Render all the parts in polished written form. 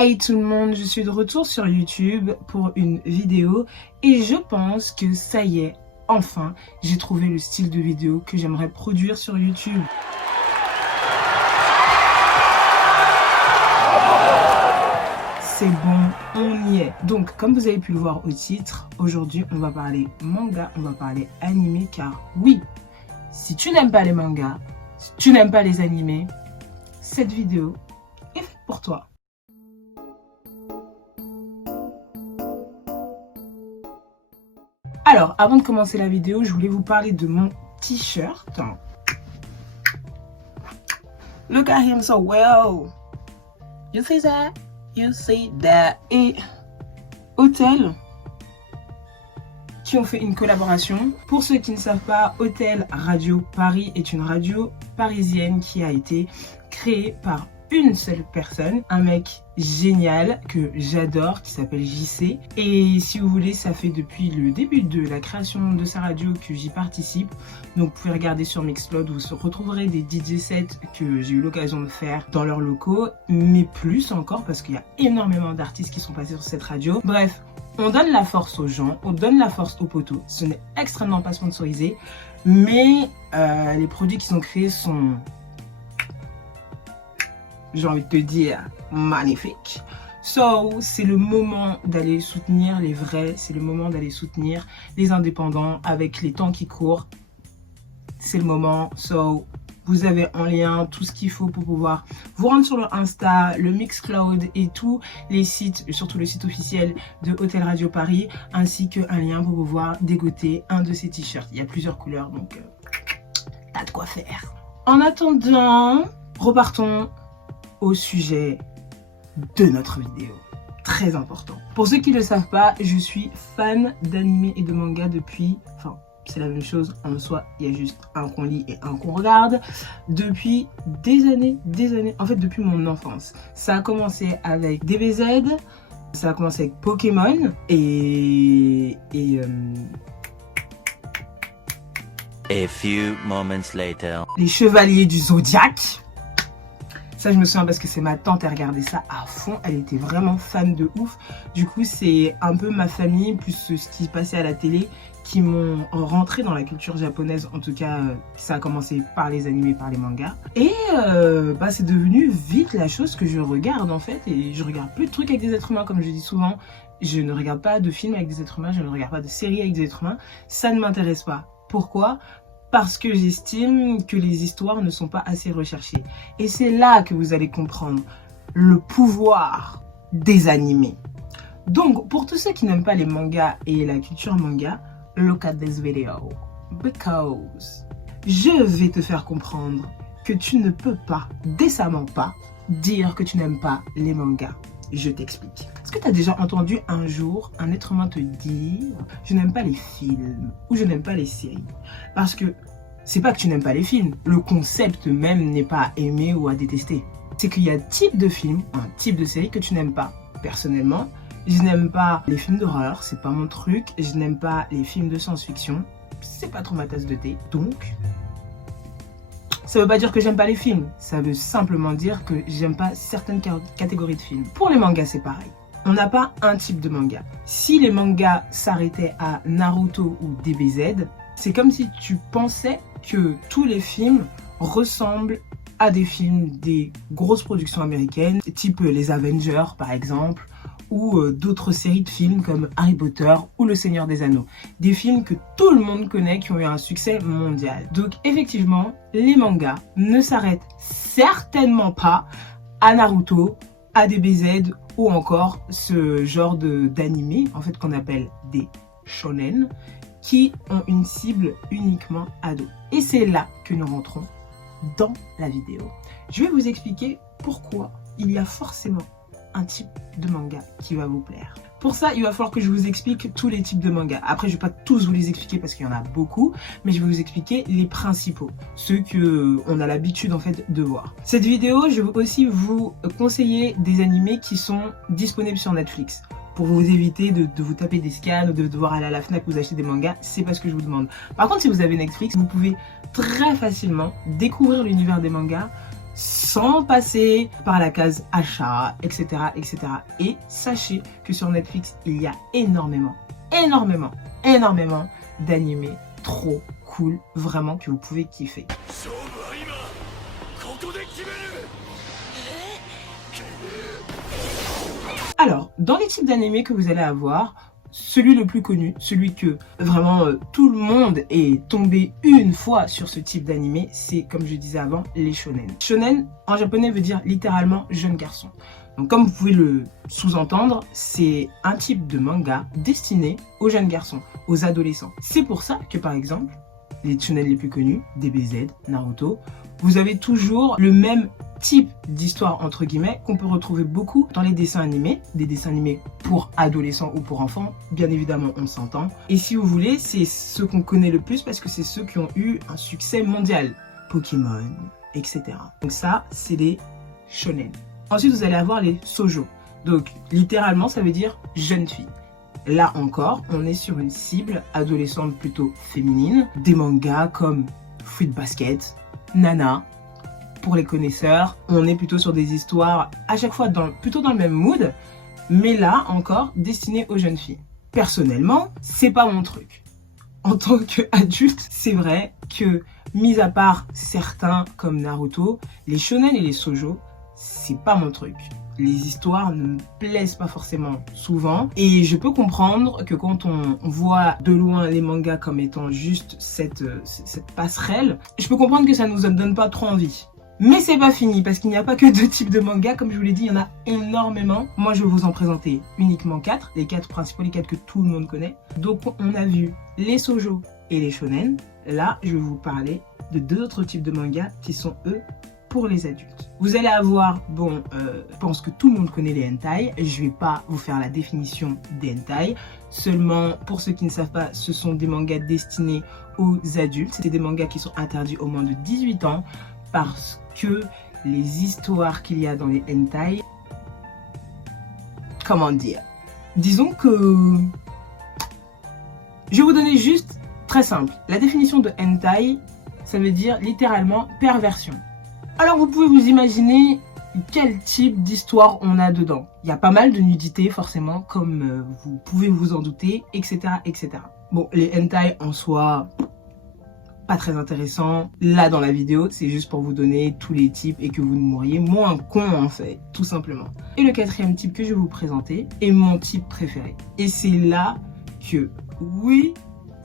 Hey tout le monde, je suis de retour sur YouTube pour une vidéo et je pense que ça y est, enfin, j'ai trouvé le style de vidéo que j'aimerais produire sur YouTube. C'est bon, on y est. Donc, comme vous avez pu le voir au titre, aujourd'hui, on va parler manga, on va parler animé, car oui, si tu n'aimes pas les mangas, si tu n'aimes pas les animés, cette vidéo est faite pour toi. Alors, avant de commencer la vidéo, je voulais vous parler de mon t-shirt. Look at him so well. You see that? You see that? Et Hotel, qui ont fait une collaboration. Pour ceux qui ne savent pas, Hotel Radio Paris est une radio parisienne qui a été créée par une seule personne, un mec génial que j'adore qui s'appelle JC, et si vous voulez, ça fait depuis le début de la création de sa radio que j'y participe. Donc vous pouvez regarder sur Mixcloud, vous retrouverez des DJ sets que j'ai eu l'occasion de faire dans leurs locaux, mais plus encore parce qu'il y a énormément d'artistes qui sont passés sur cette radio. Bref, on donne la force aux gens, on donne la force aux poteaux. Ce n'est extrêmement pas sponsorisé, mais les produits qui sont créés sont, j'ai envie de te dire, magnifique. So, c'est le moment d'aller soutenir les vrais, c'est le moment d'aller soutenir les indépendants avec les temps qui courent. C'est le moment. So, vous avez en lien tout ce qu'il faut pour pouvoir vous rendre sur leur Insta, le Mixcloud et tous les sites, surtout le site officiel de Hotel Radio Paris, ainsi qu'un lien pour pouvoir dégoter un de ces t-shirts. Il y a plusieurs couleurs, donc t'as de quoi faire. En attendant, repartons au sujet de notre vidéo. Très important. Pour ceux qui ne le savent pas, je suis fan d'anime et de manga depuis... Enfin, c'est la même chose en soi, il y a juste un qu'on lit et un qu'on regarde. Depuis des années, en fait depuis mon enfance. Ça a commencé avec DBZ, ça a commencé avec Pokémon A few moments later. Les Chevaliers du Zodiaque. Ça, je me souviens parce que c'est ma tante, elle regardait ça à fond. Elle était vraiment fan de ouf. Du coup, c'est un peu ma famille, plus ce qui passait à la télé, qui m'ont rentré dans la culture japonaise. En tout cas, ça a commencé par les animés, par les mangas. Et c'est devenu vite la chose que je regarde, en fait. Et je regarde plus de trucs avec des êtres humains, comme je dis souvent. Je ne regarde pas de films avec des êtres humains. Je ne regarde pas de séries avec des êtres humains. Ça ne m'intéresse pas. Pourquoi ? Parce que j'estime que les histoires ne sont pas assez recherchées. Et c'est là que vous allez comprendre le pouvoir des animés. Donc, pour tous ceux qui n'aiment pas les mangas et la culture manga, look at this video. Because je vais te faire comprendre que tu ne peux pas, décemment pas, dire que tu n'aimes pas les mangas. Je t'explique. Est-ce que tu as déjà entendu un jour un être humain te dire « Je n'aime pas les films » ou « Je n'aime pas les séries » ? Parce que c'est pas que tu n'aimes pas les films. Le concept même n'est pas à aimer ou à détester. C'est qu'il y a un type de film, un type de série que tu n'aimes pas. Personnellement, je n'aime pas les films d'horreur, c'est pas mon truc. Je n'aime pas les films de science-fiction, c'est pas trop ma tasse de thé. Donc, ça veut pas dire que j'aime pas les films, ça veut simplement dire que j'aime pas certaines catégories de films. Pour les mangas, c'est pareil. On n'a pas un type de manga. Si les mangas s'arrêtaient à Naruto ou DBZ, c'est comme si tu pensais que tous les films ressemblent à des films des grosses productions américaines, type les Avengers par exemple, ou d'autres séries de films comme Harry Potter ou Le Seigneur des Anneaux. Des films que tout le monde connaît, qui ont eu un succès mondial. Donc effectivement, les mangas ne s'arrêtent certainement pas à Naruto, à DBZ ou encore ce genre d'animés, en fait qu'on appelle des shonen, qui ont une cible uniquement ado. Et c'est là que nous rentrons dans la vidéo. Je vais vous expliquer pourquoi il y a forcément un type de manga qui va vous plaire. Pour ça, il va falloir que je vous explique tous les types de mangas. Après, je ne vais pas tous vous les expliquer parce qu'il y en a beaucoup, mais je vais vous expliquer les principaux, ceux qu'on a l'habitude en fait de voir. Cette vidéo, je vais aussi vous conseiller des animés qui sont disponibles sur Netflix. Pour vous éviter de vous taper des scans ou de devoir aller à la Fnac vous acheter des mangas, c'est pas ce que je vous demande. Par contre, si vous avez Netflix, vous pouvez très facilement découvrir l'univers des mangas sans passer par la case achat, etc., etc. Et sachez que sur Netflix, il y a énormément d'animés trop cool, vraiment, que vous pouvez kiffer. Alors, dans les types d'animés que vous allez avoir, celui le plus connu, celui que vraiment tout le monde est tombé une fois sur ce type d'animé, c'est, comme je disais avant, les shonen. Shonen, en japonais, veut dire littéralement jeune garçon. Donc comme vous pouvez le sous-entendre, c'est un type de manga destiné aux jeunes garçons, aux adolescents. C'est pour ça que par exemple, les shonen les plus connus, DBZ, Naruto, vous avez toujours le même type d'histoire entre guillemets qu'on peut retrouver beaucoup dans les dessins animés, des dessins animés pour adolescents ou pour enfants, bien évidemment on s'entend. Et si vous voulez, c'est ceux qu'on connaît le plus parce que c'est ceux qui ont eu un succès mondial, Pokémon, etc. Donc ça, c'est les shonen. Ensuite, vous allez avoir les shoujo. Donc, littéralement, ça veut dire jeune fille. Là encore, on est sur une cible adolescente plutôt féminine. Des mangas comme Fruit Basket, Nana. Pour les connaisseurs, on est plutôt sur des histoires à chaque fois plutôt dans le même mood, mais là encore destinées aux jeunes filles. Personnellement, c'est pas mon truc. En tant qu'adulte, c'est vrai que, mis à part certains comme Naruto, les shonen et les shoujo, c'est pas mon truc. Les histoires ne me plaisent pas forcément souvent et je peux comprendre que quand on voit de loin les mangas comme étant juste cette passerelle, je peux comprendre que ça nous donne pas trop envie. Mais c'est pas fini parce qu'il n'y a pas que 2 types de mangas, comme je vous l'ai dit, il y en a énormément. Moi je vais vous en présenter uniquement 4, les 4 principaux, les 4 que tout le monde connaît. Donc on a vu les shoujo et les shonen. Là je vais vous parler de 2 autres types de mangas qui sont eux pour les adultes. Vous allez avoir, je pense que tout le monde connaît les hentai. Je vais pas vous faire la définition des hentai. Seulement, pour ceux qui ne savent pas, ce sont des mangas destinés aux adultes. C'est des mangas qui sont interdits au moins de 18 ans parce que les histoires qu'il y a dans les hentai, comment dire, disons que je vais vous donner juste très simple. La définition de hentai, ça veut dire littéralement perversion. Alors vous pouvez vous imaginer quel type d'histoire on a dedans. Il y a pas mal de nudité forcément, comme vous pouvez vous en douter, etc., etc. Bon, les hentai en soi, pas très intéressant. Là dans la vidéo, c'est juste pour vous donner tous les types et que vous ne mouriez moins con en fait, tout simplement. Et le 4e type que je vais vous présenter est mon type préféré. Et c'est là que, oui,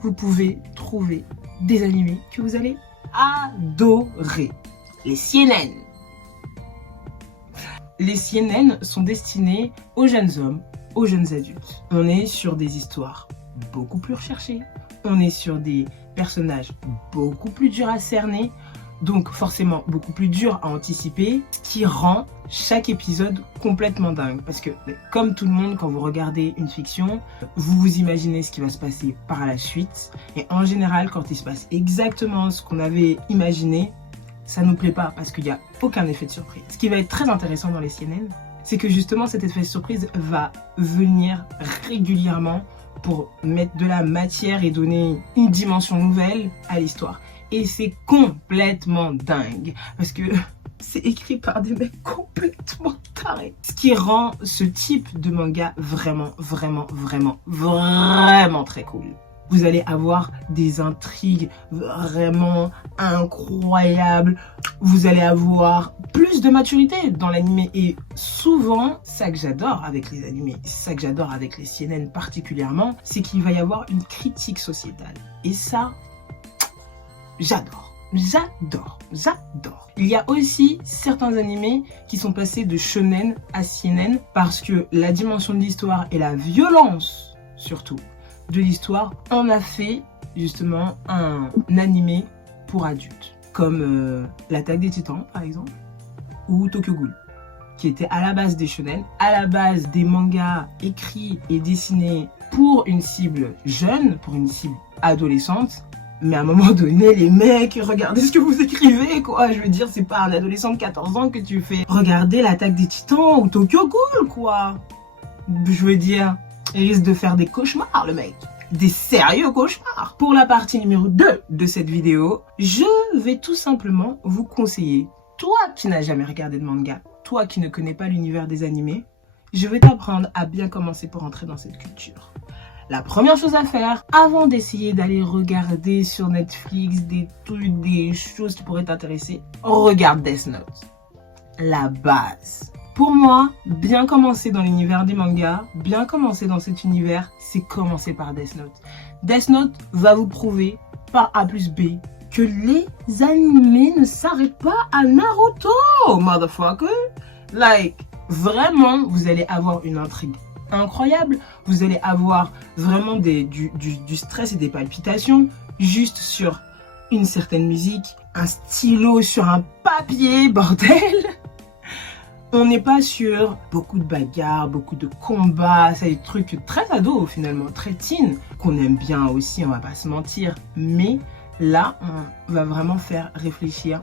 vous pouvez trouver des animés que vous allez adorer. Les seinen. Les seinen sont destinés aux jeunes hommes, aux jeunes adultes. On est sur des histoires beaucoup plus recherchées. On est sur des personnages beaucoup plus durs à cerner. Donc forcément beaucoup plus dur à anticiper. Ce qui rend chaque épisode complètement dingue. Parce que comme tout le monde, quand vous regardez une fiction, vous vous imaginez ce qui va se passer par la suite. Et en général, quand il se passe exactement ce qu'on avait imaginé, ça nous plaît pas parce qu'il n'y a aucun effet de surprise. Ce qui va être très intéressant dans les seinen, c'est que justement cet effet de surprise va venir régulièrement pour mettre de la matière et donner une dimension nouvelle à l'histoire. Et c'est complètement dingue parce que c'est écrit par des mecs complètement tarés. Ce qui rend ce type de manga vraiment très cool. Vous allez avoir des intrigues vraiment incroyables. Vous allez avoir plus de maturité dans l'anime. Et souvent, ça que j'adore avec les animés, ça que j'adore avec les seinen particulièrement, c'est qu'il va y avoir une critique sociétale. Et ça, j'adore. J'adore. Il y a aussi certains animés qui sont passés de shonen à seinen parce que la dimension de l'histoire et la violence, surtout, de l'histoire, on a fait justement un animé pour adultes comme l'Attaque des Titans par exemple ou Tokyo Ghoul qui était à la base des shonen, à la base des mangas écrits et dessinés pour une cible jeune, pour une cible adolescente. Mais à un moment donné, les mecs, regardez ce que vous écrivez, quoi. Je veux dire, c'est pas un adolescent de 14 ans que tu fais regarder l'Attaque des Titans ou Tokyo Ghoul, quoi. Je veux dire, il risque de faire des cauchemars, le mec. Des sérieux cauchemars. Pour la partie numéro 2 de cette vidéo, je vais tout simplement vous conseiller toi qui n'as jamais regardé de manga, toi qui ne connais pas l'univers des animés, je vais t'apprendre à bien commencer pour entrer dans cette culture. La première chose à faire, avant d'essayer d'aller regarder sur Netflix des trucs, des choses qui pourraient t'intéresser, regarde Death Note. La base. Pour moi, bien commencer dans l'univers des mangas, bien commencer dans cet univers, c'est commencer par Death Note. Death Note va vous prouver par A plus B que les animés ne s'arrêtent pas à Naruto, motherfucker. Like, vraiment, vous allez avoir une intrigue incroyable. Vous allez avoir vraiment du stress et des palpitations juste sur une certaine musique, un stylo sur un papier, bordel. On n'est pas sur beaucoup de bagarres, beaucoup de combats, c'est des trucs très ados finalement, très teen, qu'on aime bien aussi, on va pas se mentir. Mais là, on va vraiment faire réfléchir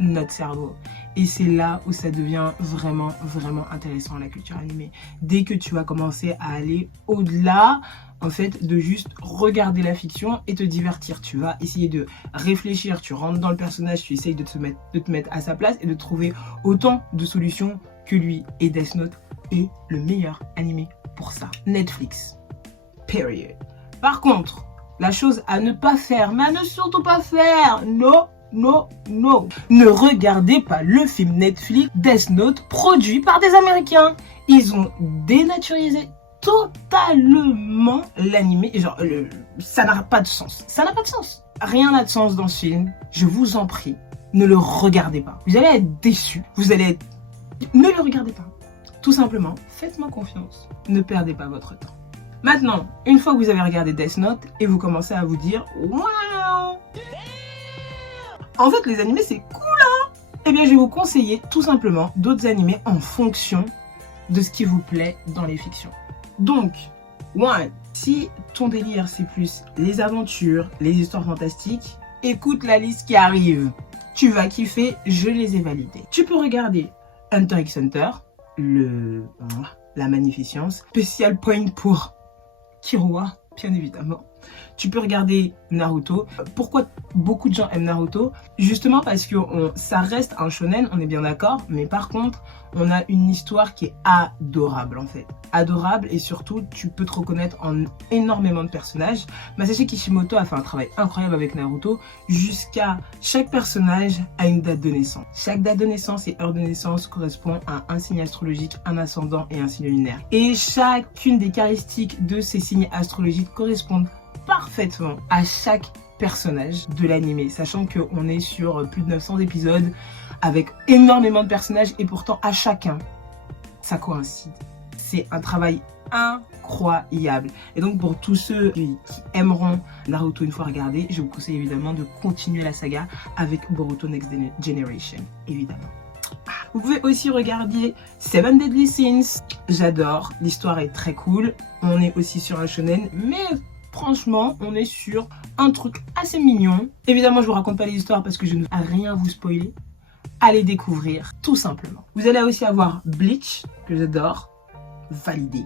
notre cerveau. Et c'est là où ça devient vraiment, vraiment intéressant la culture animée. Dès que tu vas commencer à aller au-delà, en fait, de juste regarder la fiction et te divertir. Tu vas essayer de réfléchir, tu rentres dans le personnage, tu essayes de te mettre à sa place et de trouver autant de solutions que lui. Et Death Note est le meilleur animé pour ça. Netflix. Period. Par contre, la chose à ne pas faire, mais à ne surtout pas faire, non. Ne regardez pas le film Netflix Death Note produit par des Américains. Ils ont dénaturisé totalement l'animé. Genre, ça n'a pas de sens. Ça n'a pas de sens. Rien n'a de sens dans ce film. Je vous en prie, ne le regardez pas. Vous allez être déçus. Vous allez être... Ne le regardez pas. Tout simplement, faites-moi confiance. Ne perdez pas votre temps. Maintenant, une fois que vous avez regardé Death Note et vous commencez à vous dire « Waouh !» En fait, les animés, c'est cool, hein? Eh bien, je vais vous conseiller tout simplement d'autres animés en fonction de ce qui vous plaît dans les fictions. Donc, si ton délire, c'est plus les aventures, les histoires fantastiques, écoute la liste qui arrive. Tu vas kiffer, je les ai validés. Tu peux regarder Hunter x Hunter, la magnificence, spécial point pour Killua, bien évidemment. Tu peux regarder Naruto. Pourquoi beaucoup de gens aiment Naruto? Justement parce que ça reste un shonen, on est bien d'accord. Mais par contre, on a une histoire qui est adorable en fait. Adorable et surtout, tu peux te reconnaître en énormément de personnages. Masashi Kishimoto a fait un travail incroyable avec Naruto. Jusqu'à chaque personnage a une date de naissance. Chaque date de naissance et heure de naissance correspond à un signe astrologique, un ascendant et un signe lunaire. Et chacune des caractéristiques de ces signes astrologiques correspondent parfaitement à chaque personnage de l'animé, sachant qu'on est sur plus de 900 épisodes avec énormément de personnages et pourtant à chacun ça coïncide. C'est un travail incroyable. Et donc pour tous ceux qui aimeront Naruto une fois regardé, je vous conseille évidemment de continuer la saga avec Boruto Next Generation, évidemment. Vous pouvez aussi regarder Seven Deadly Sins. J'adore, l'histoire est très cool. On est aussi sur un shonen, mais franchement, on est sur un truc assez mignon. Évidemment, je vous raconte pas les histoires parce que je ne vais rien vous spoiler. Allez découvrir, tout simplement. Vous allez aussi avoir Bleach, que j'adore, validé.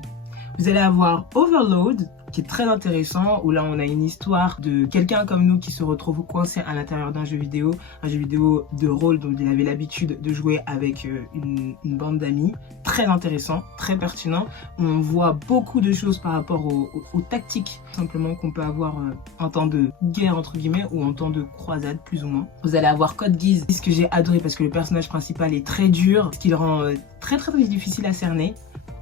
Vous allez avoir Overload, qui est très intéressant, où là on a une histoire de quelqu'un comme nous qui se retrouve coincé à l'intérieur d'un jeu vidéo de rôle dont il avait l'habitude de jouer avec une bande d'amis. Très intéressant, très pertinent. On voit beaucoup de choses par rapport aux tactiques simplement qu'on peut avoir en temps de guerre entre guillemets ou en temps de croisade plus ou moins. Vous allez avoir Code Geass, ce que j'ai adoré parce que le personnage principal est très dur, ce qui le rend très difficile à cerner.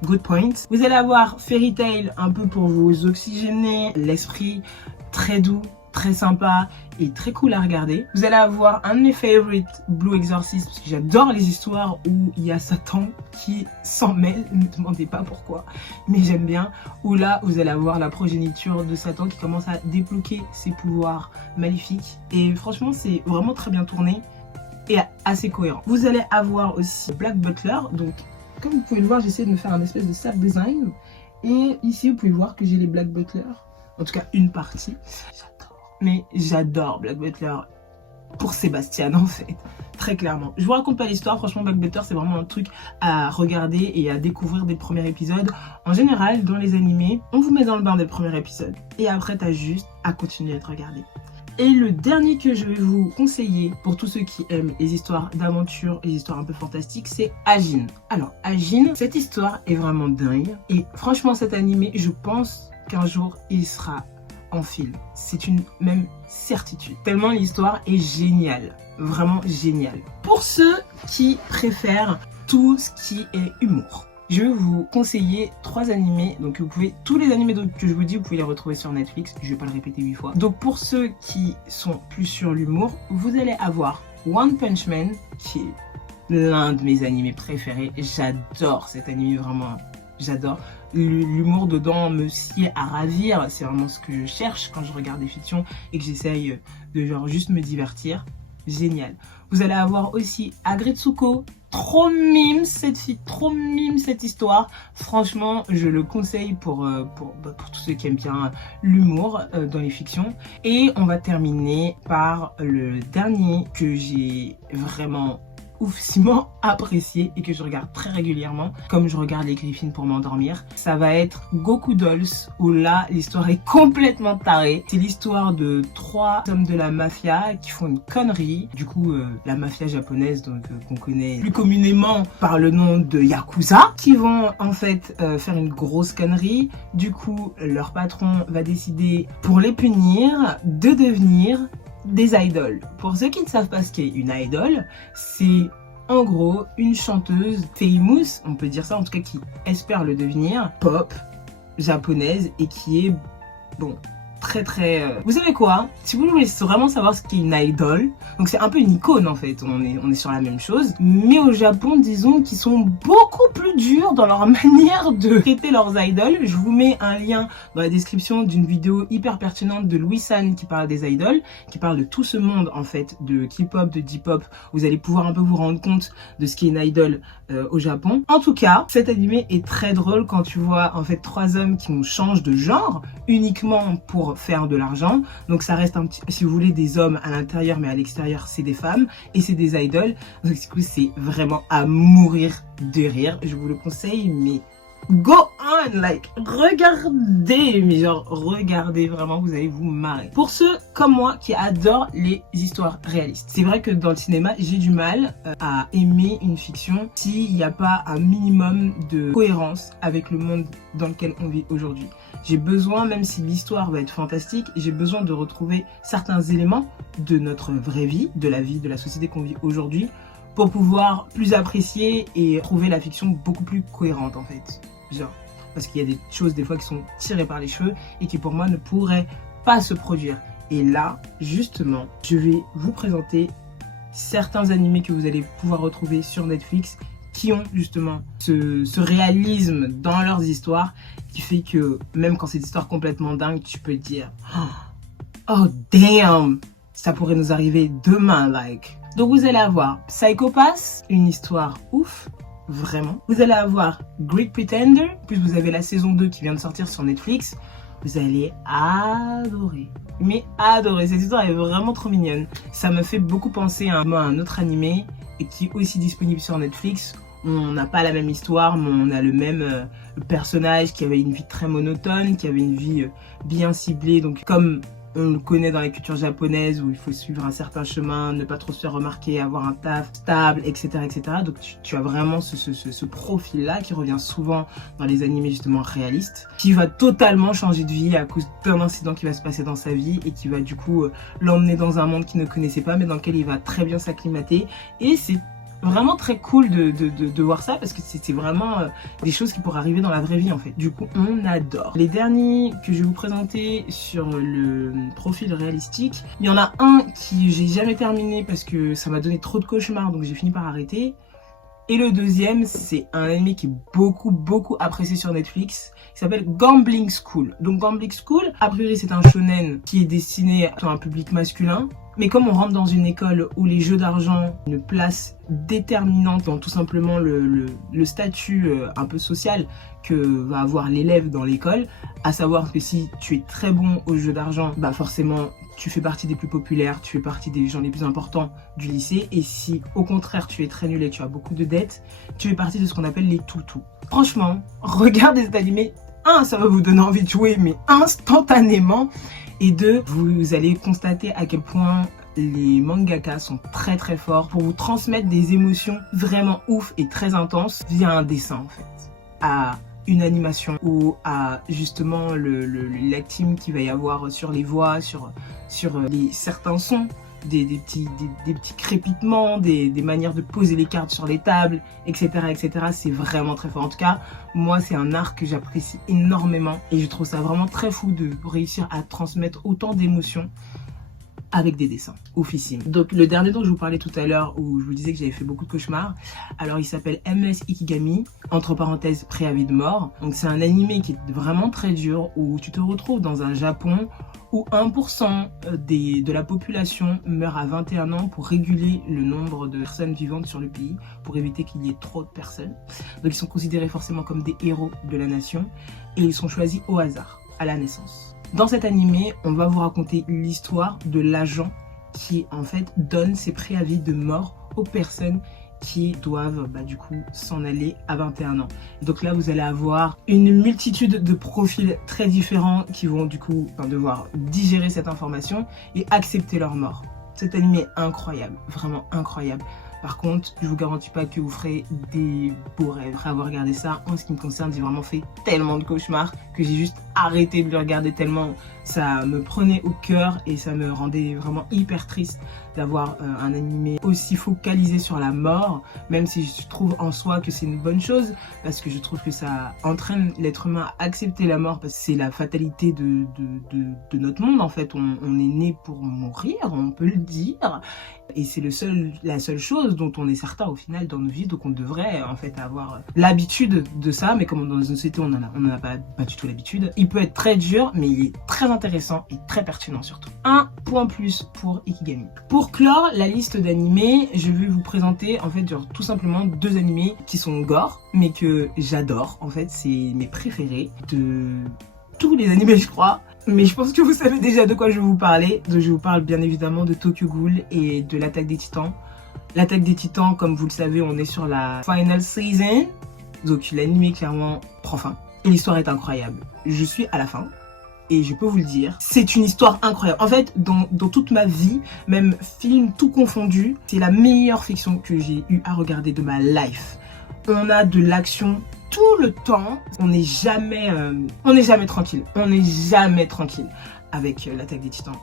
Good point. Vous allez avoir Fairy Tail un peu pour vous oxygéner l'esprit, très doux, très sympa et très cool à regarder. Vous allez avoir un de mes favorites, Blue Exorcist, parce que j'adore les histoires où il y a Satan qui s'en mêle, ne me demandez pas pourquoi, mais j'aime bien. Où là, vous allez avoir la progéniture de Satan qui commence à débloquer ses pouvoirs maléfiques. Et franchement, c'est vraiment très bien tourné et assez cohérent. Vous allez avoir aussi Black Butler, donc comme vous pouvez le voir, j'essaie de me faire un espèce de sad design. Et ici, vous pouvez voir que j'ai les Black Butler. En tout cas, une partie. J'adore. Mais j'adore Black Butler pour Sébastien, en fait. Très clairement. Je vous raconte pas l'histoire. Franchement, Black Butler, c'est vraiment un truc à regarder et à découvrir dès le premier épisode. En général, dans les animés, on vous met dans le bain dès le premier épisode. Et après, t'as juste à continuer à te regarder. Et le dernier que je vais vous conseiller pour tous ceux qui aiment les histoires d'aventure et les histoires un peu fantastiques, c'est Ajin. Alors Ajin, cette histoire est vraiment dingue et franchement cet animé, je pense qu'un jour il sera en film. C'est une même certitude. Tellement l'histoire est géniale, vraiment géniale. Pour ceux qui préfèrent tout ce qui est humour, je vais vous conseiller 3 animés. Donc vous pouvez, tous les animés que je vous dis, vous pouvez les retrouver sur Netflix. Je vais pas le répéter 8 fois. Donc pour ceux qui sont plus sur l'humour, vous allez avoir One Punch Man, qui est l'un de mes animés préférés. J'adore cet animé, vraiment, j'adore. L'humour dedans me sied à ravir. C'est vraiment ce que je cherche quand je regarde des fictions et que j'essaye de genre juste me divertir. Génial. Vous allez avoir aussi Agretsuko. Trop mime cette fille, trop mime cette histoire. Franchement, je le conseille pour tous ceux qui aiment bien l'humour dans les fictions. Et on va terminer par le dernier que j'ai vraiment oufissement apprécié et que je regarde très régulièrement, comme je regarde les Griffins pour m'endormir. Ça va être Goku Dolls, où là l'histoire est complètement tarée. C'est l'histoire de 3 hommes de la mafia qui font une connerie. Du coup la mafia japonaise, donc qu'on connaît plus communément par le nom de Yakuza, qui vont en fait faire une grosse connerie. Du coup leur patron va décider, pour les punir, de devenir des idoles. Pour ceux qui ne savent pas ce qu'est une idole, c'est en gros une chanteuse famous, on peut dire ça, en tout cas qui espère le devenir, pop, japonaise, et qui est, bon, très... Vous savez quoi? Si vous voulez vraiment savoir ce qu'est une idol, donc c'est un peu une icône en fait, on est sur la même chose, mais au Japon, disons qu'ils sont beaucoup plus durs dans leur manière de traiter leurs idoles. Je vous mets un lien dans la description d'une vidéo hyper pertinente de Louis San qui parle des idoles, qui parle de tout ce monde en fait, de K-pop, de J-pop. Vous allez pouvoir un peu vous rendre compte de ce qu'est une idol au Japon. En tout cas, cet animé est très drôle quand tu vois en fait 3 hommes qui changent de genre uniquement pour faire de l'argent. Donc ça reste un petit, si vous voulez, des hommes à l'intérieur, mais à l'extérieur c'est des femmes et c'est des idoles. Donc du coup c'est vraiment à mourir de rire. Je vous le conseille, mais go on, like, regardez, mais genre regardez, vraiment vous allez vous marrer. Pour ceux comme moi qui adorent les histoires réalistes, c'est vrai que dans le cinéma j'ai du mal à aimer une fiction s'il n'y a pas un minimum de cohérence avec le monde dans lequel on vit aujourd'hui. J'ai besoin, même si l'histoire va être fantastique, j'ai besoin de retrouver certains éléments de notre vraie vie, de la vie, de la société qu'on vit aujourd'hui, pour pouvoir plus apprécier et trouver la fiction beaucoup plus cohérente en fait. Genre, parce qu'il y a des choses des fois qui sont tirées par les cheveux et qui pour moi ne pourraient pas se produire. Et là, justement, je vais vous présenter certains animés que vous allez pouvoir retrouver sur Netflix qui ont justement ce réalisme dans leurs histoires qui fait que même quand c'est des histoires complètement dingues, tu peux te dire oh damn, ça pourrait nous arriver demain, like. Donc vous allez avoir Psycho Pass, une histoire ouf, vraiment. Vous allez avoir Great Pretender, puis vous avez la saison 2 qui vient de sortir sur Netflix. Vous allez adorer, mais adorer, cette histoire est vraiment trop mignonne. Ça me fait beaucoup penser à un autre animé et qui est aussi disponible sur Netflix. On n'a pas la même histoire, mais on a le même personnage qui avait une vie très monotone, qui avait une vie bien ciblée, donc comme on le connaît dans la culture japonaise où il faut suivre un certain chemin, ne pas trop se faire remarquer, avoir un taf stable, etc. etc. Donc tu as vraiment ce profil-là qui revient souvent dans les animés justement réalistes, qui va totalement changer de vie à cause d'un incident qui va se passer dans sa vie et qui va du coup l'emmener dans un monde qu'il ne connaissait pas mais dans lequel il va très bien s'acclimater. Et c'est vraiment très cool de voir ça parce que c'est vraiment des choses qui pourraient arriver dans la vraie vie en fait. Du coup, on adore. Les derniers que je vais vous présenter sur le profil réalistique, il y en a un qui j'ai jamais terminé parce que ça m'a donné trop de cauchemars donc j'ai fini par arrêter. Et le deuxième, c'est un anime qui est beaucoup apprécié sur Netflix, qui s'appelle Gambling School. Donc Gambling School, a priori c'est un shonen qui est destiné à un public masculin. Mais comme on rentre dans une école où les jeux d'argent ont une place déterminante dans tout simplement le statut un peu social que va avoir l'élève dans l'école, à savoir que si tu es très bon aux jeux d'argent, bah forcément tu fais partie des plus populaires, tu fais partie des gens les plus importants du lycée, et si au contraire tu es très nul et tu as beaucoup de dettes, tu fais partie de ce qu'on appelle les toutous. Franchement, regardez cet animé, ça va vous donner envie de jouer, mais instantanément. Et 2, vous allez constater à quel point les mangakas sont très très forts pour vous transmettre des émotions vraiment ouf et très intenses via un dessin en fait, à une animation ou à justement l'acting qu'il va y avoir sur les voix, sur certains sons, des petits crépitements, des manières de poser les cartes sur les tables, etc. etc. C'est vraiment très fort. En tout cas, moi, c'est un art que j'apprécie énormément et je trouve ça vraiment très fou de réussir à transmettre autant d'émotions avec des dessins oufissime. Donc le dernier dont je vous parlais tout à l'heure, où je vous disais que j'avais fait beaucoup de cauchemars, alors il s'appelle MS Ikigami, entre parenthèses préavis de mort. Donc c'est un animé qui est vraiment très dur, où tu te retrouves dans un Japon où 1% de la population meurt à 21 ans pour réguler le nombre de personnes vivantes sur le pays, pour éviter qu'il y ait trop de personnes. Donc ils sont considérés forcément comme des héros de la nation, et ils sont choisis au hasard, à la naissance. Dans cet animé, on va vous raconter l'histoire de l'agent qui en fait donne ses préavis de mort aux personnes qui doivent du coup s'en aller à 21 ans. Et donc là, vous allez avoir une multitude de profils très différents qui vont du coup devoir digérer cette information et accepter leur mort. Cet animé est incroyable, vraiment incroyable. Par contre, je vous garantis pas que vous ferez des beaux rêves après avoir regardé ça. En ce qui me concerne, j'ai vraiment fait tellement de cauchemars que j'ai juste arrêté de le regarder tellement ça me prenait au cœur et ça me rendait vraiment hyper triste d'avoir un animé aussi focalisé sur la mort, même si je trouve en soi que c'est une bonne chose, parce que je trouve que ça entraîne l'être humain à accepter la mort, parce que c'est la fatalité de notre monde en fait. On est né pour mourir, on peut le dire, et c'est la seule chose dont on est certain au final dans nos vies, donc on devrait en fait avoir l'habitude de ça, mais comme dans une société on n'en a pas du tout l'habitude. Il peut être très dur, mais il est très intéressant et très pertinent surtout. Un point plus pour Ikigami. Pour clore la liste d'animés, je vais vous présenter en fait tout simplement 2 animés qui sont gore, mais que j'adore. En fait, c'est mes préférés de tous les animés, je crois. Mais je pense que vous savez déjà de quoi je vais vous parler. Je vous parle bien évidemment de Tokyo Ghoul et de l'Attaque des Titans. L'Attaque des Titans, comme vous le savez, on est sur la final season. Donc l'animé clairement prend fin. Et l'histoire est incroyable. Je suis à la fin. Et je peux vous le dire, c'est une histoire incroyable. En fait, dans toute ma vie, même film tout confondu, c'est la meilleure fiction que j'ai eu à regarder de ma life. On a de l'action tout le temps. On n'est jamais tranquille. On n'est jamais tranquille avec l'Attaque des Titans.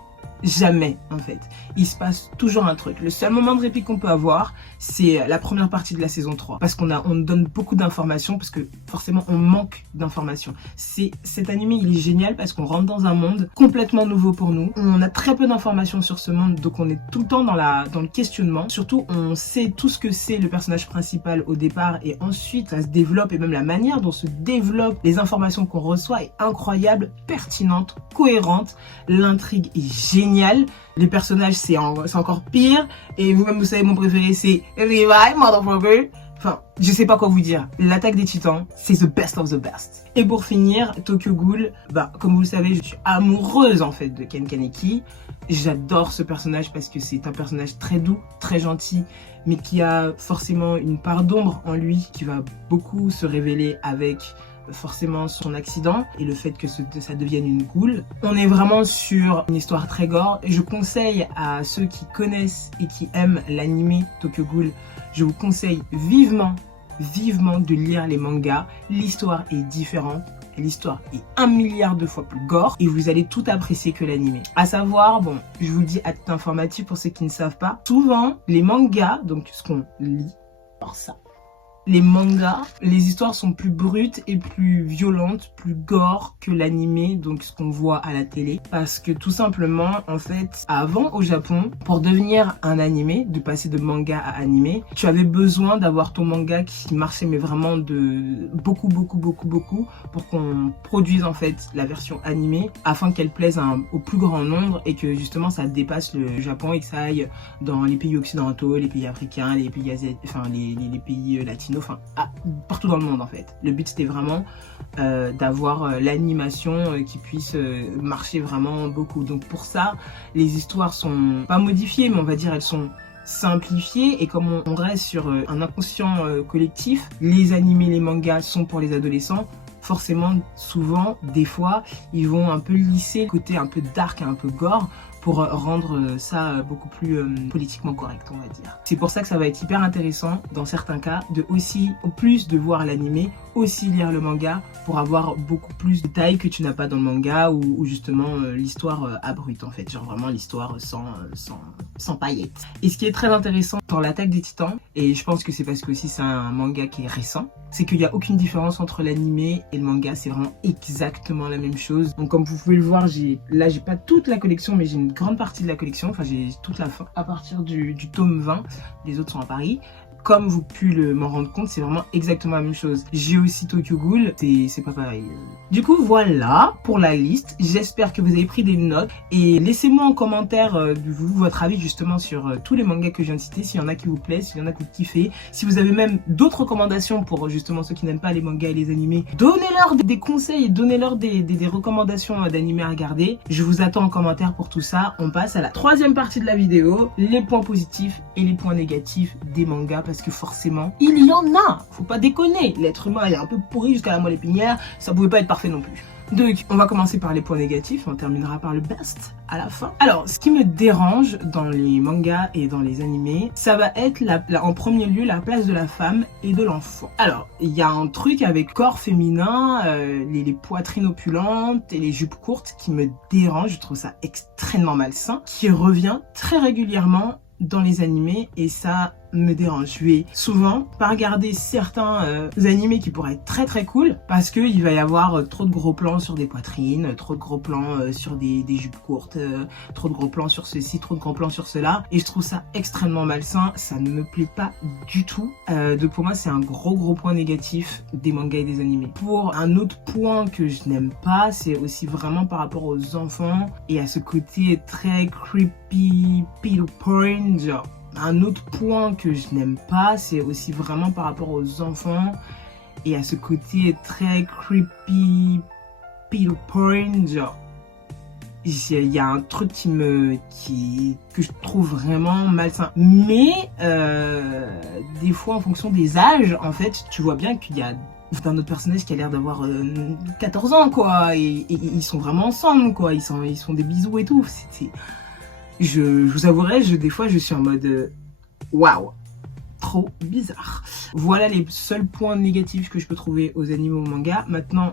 Jamais en fait. Il se passe toujours un truc. Le seul moment de répit qu'on peut avoir, c'est la première partie de la saison 3. Parce on donne beaucoup d'informations, parce que forcément on manque d'informations. Cet animé il est génial parce qu'on rentre dans un monde complètement nouveau pour nous. On a très peu d'informations sur ce monde, donc on est tout le temps dans le questionnement. Surtout on sait tout ce que c'est le personnage principal au départ, et ensuite ça se développe, et même la manière dont se développent les informations qu'on reçoit est incroyable, pertinente, cohérente. L'intrigue est géniale. Les personnages c'est encore pire, et vous-même vous savez mon préféré c'est Levi motherfucker. Enfin, je sais pas quoi vous dire. L'Attaque des Titans, c'est the best of the best. Et pour finir, Tokyo Ghoul, comme vous le savez, je suis amoureuse en fait de Ken Kaneki. J'adore ce personnage parce que c'est un personnage très doux, très gentil, mais qui a forcément une part d'ombre en lui qui va beaucoup se révéler avec forcément son accident et le fait que ça devienne une ghoul. On est vraiment sur une histoire très gore, et je conseille à ceux qui connaissent et qui aiment l'anime Tokyo Ghoul, je vous conseille vivement de lire les mangas. L'histoire est différente, l'histoire est 1 milliard de fois plus gore, et vous allez tout apprécier que l'anime. À savoir, bon, je vous le dis à titre informatif pour ceux qui ne savent pas, souvent les mangas, donc ce qu'on lit, alors ça, les mangas, les histoires sont plus brutes et plus violentes, plus gore que l'animé, donc ce qu'on voit à la télé. Parce que tout simplement, en fait, avant au Japon, pour devenir un animé, de passer de manga à animé, tu avais besoin d'avoir ton manga qui marchait mais vraiment de beaucoup pour qu'on produise en fait la version animée afin qu'elle plaise au plus grand nombre, et que justement ça dépasse le Japon et que ça aille dans les pays occidentaux, les pays africains, les pays asiatiques, enfin les pays latinos, enfin partout dans le monde en fait. Le but c'était vraiment d'avoir l'animation qui puisse marcher vraiment beaucoup. Donc pour ça, les histoires sont pas modifiées, mais on va dire elles sont simplifiées, et comme on reste sur un inconscient collectif, les animés, les mangas sont pour les adolescents. forcément, souvent, des fois, ils vont un peu lisser le côté un peu dark et un peu gore pour rendre ça beaucoup plus politiquement correct, on va dire. C'est pour ça que ça va être hyper intéressant, dans certains cas, de aussi, en plus de voir l'animé, aussi lire le manga pour avoir beaucoup plus de détails que tu n'as pas dans le manga ou justement l'histoire abrupte en fait, genre vraiment l'histoire sans paillettes. Et ce qui est très intéressant dans l'Attaque des Titans, et je pense que c'est parce que aussi c'est un manga qui est récent, c'est qu'il n'y a aucune différence entre l'animé et le manga, c'est vraiment exactement la même chose. Donc comme vous pouvez le voir, là j'ai pas toute la collection, mais j'ai une grande partie de la collection, enfin j'ai toute la fin à partir du tome 20, les autres sont à Paris. Comme vous pouvez m'en rendre compte, c'est vraiment exactement la même chose. J'ai aussi Tokyo Ghoul, c'est pas pareil. Du coup, voilà pour la liste. J'espère que vous avez pris des notes. Et laissez-moi en commentaire votre avis justement sur tous les mangas que je viens de citer. S'il y en a qui vous plaisent, s'il y en a que vous kiffez. Si vous avez même d'autres recommandations pour justement ceux qui n'aiment pas les mangas et les animés, donnez-leur des conseils et donnez-leur des recommandations d'animés à regarder. Je vous attends en commentaire pour tout ça. On passe à la troisième partie de la vidéo. Les points positifs et les points négatifs des mangas. Parce que forcément, il y en a. Faut pas déconner. L'être humain est un peu pourri jusqu'à la moelle épinière. Ça pouvait pas être parfait non plus. Donc, on va commencer par les points négatifs. On terminera par le best à la fin. Alors, ce qui me dérange dans les mangas et dans les animés, ça va être en premier lieu la place de la femme et de l'enfant. Alors, il y a un truc avec corps féminin, les poitrines opulentes et les jupes courtes qui me dérange. Je trouve ça extrêmement malsain, qui revient très régulièrement dans les animés et ça me dérange. Je vais souvent pas regarder certains animés qui pourraient être très très cool parce que il va y avoir trop de gros plans sur des poitrines, trop de gros plans sur des jupes courtes, trop de gros plans sur ceci, trop de gros plans sur cela et je trouve ça extrêmement malsain, ça ne me plaît pas du tout. Donc pour moi c'est un gros point négatif des mangas et des animés. Pour un autre point que je n'aime pas, c'est aussi vraiment par rapport aux enfants et à ce côté très creepy, pillow porn, genre. Un autre point que je n'aime pas, c'est aussi vraiment par rapport aux enfants et à ce côté très creepy, pillow porn, genre. Il y a un truc que je trouve vraiment malsain. Mais des fois, en fonction des âges, en fait, tu vois bien qu'il y a un autre personnage qui a l'air d'avoir 14 ans, quoi. Et ils sont vraiment ensemble, quoi. Ils font des bisous et tout. Je vous avouerai, des fois, je suis en mode waouh, trop bizarre. Voilà les seuls points négatifs que je peux trouver aux animés ou aux mangas. Maintenant,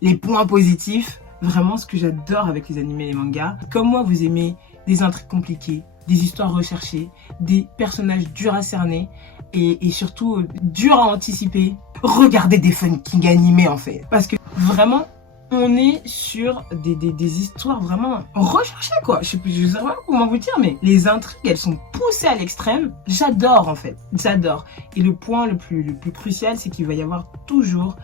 les points positifs, vraiment ce que j'adore avec les animés et les mangas. Comme moi, vous aimez des intrigues compliquées, des histoires recherchées, des personnages durs à cerner et surtout durs à anticiper. Regardez des fucking animés en fait. Parce que vraiment, on est sur des histoires vraiment recherchées quoi. Je sais pas comment vous dire, mais les intrigues elles sont poussées à l'extrême. J'adore en fait, j'adore. Et le point le plus crucial, c'est qu'il va y avoir toujours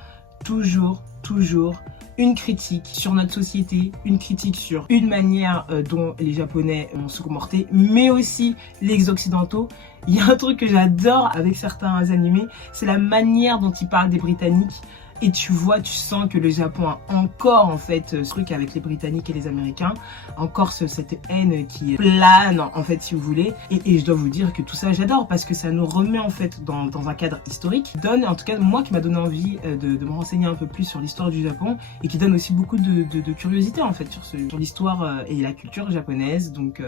une critique sur notre société, une critique sur une manière dont les Japonais ont se comporté, mais aussi les Occidentaux. Il y a un truc que j'adore avec certains animés, c'est la manière dont ils parlent des Britanniques. Et tu sens que le Japon a encore en fait ce truc avec les Britanniques et les Américains, encore cette haine qui plane en fait si vous voulez. Et je dois vous dire que tout ça j'adore parce que ça nous remet en fait dans un cadre historique, qui donne en tout cas moi qui m'a donné envie de me renseigner un peu plus sur l'histoire du Japon et qui donne aussi beaucoup de curiosité en fait sur l'histoire et la culture japonaise. Donc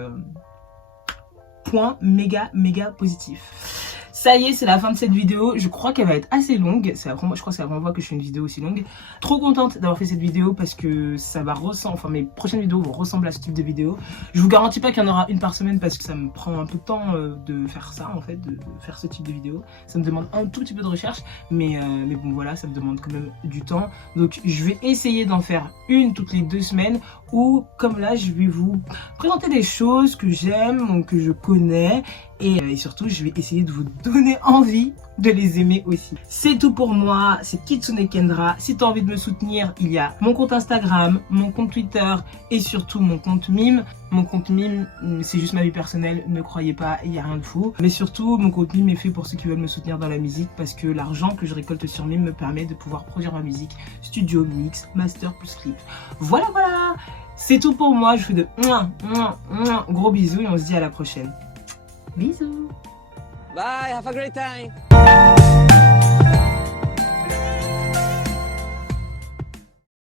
point méga positif. Ça y est, c'est la fin de cette vidéo. Je crois qu'elle va être assez longue. Je crois que c'est la première fois que je fais une vidéo aussi longue. Trop contente d'avoir fait cette vidéo parce que ça va ressembler, enfin mes prochaines vidéos vont ressembler à ce type de vidéo. Je vous garantis pas qu'il y en aura une par semaine parce que ça me prend un peu de temps de faire ça en fait, de faire ce type de vidéo. Ça me demande un tout petit peu de recherche, mais bon voilà, ça me demande quand même du temps. Donc je vais essayer d'en faire une toutes les 2 semaines où comme là je vais vous présenter des choses que j'aime, que je connais. Et surtout, je vais essayer de vous donner envie de les aimer aussi. C'est tout pour moi, c'est Kitsune Kendra. Si tu as envie de me soutenir, il y a mon compte Instagram, mon compte Twitter et surtout mon compte Mime. Mon compte Mime, c'est juste ma vie personnelle, ne croyez pas, il n'y a rien de fou. Mais surtout, mon compte Mime est fait pour ceux qui veulent me soutenir dans la musique parce que l'argent que je récolte sur Mime me permet de pouvoir produire ma musique, studio, mix, master plus clip. Voilà, c'est tout pour moi. Je vous fais de gros bisous et on se dit à la prochaine. Bisous. Bye, have a great time.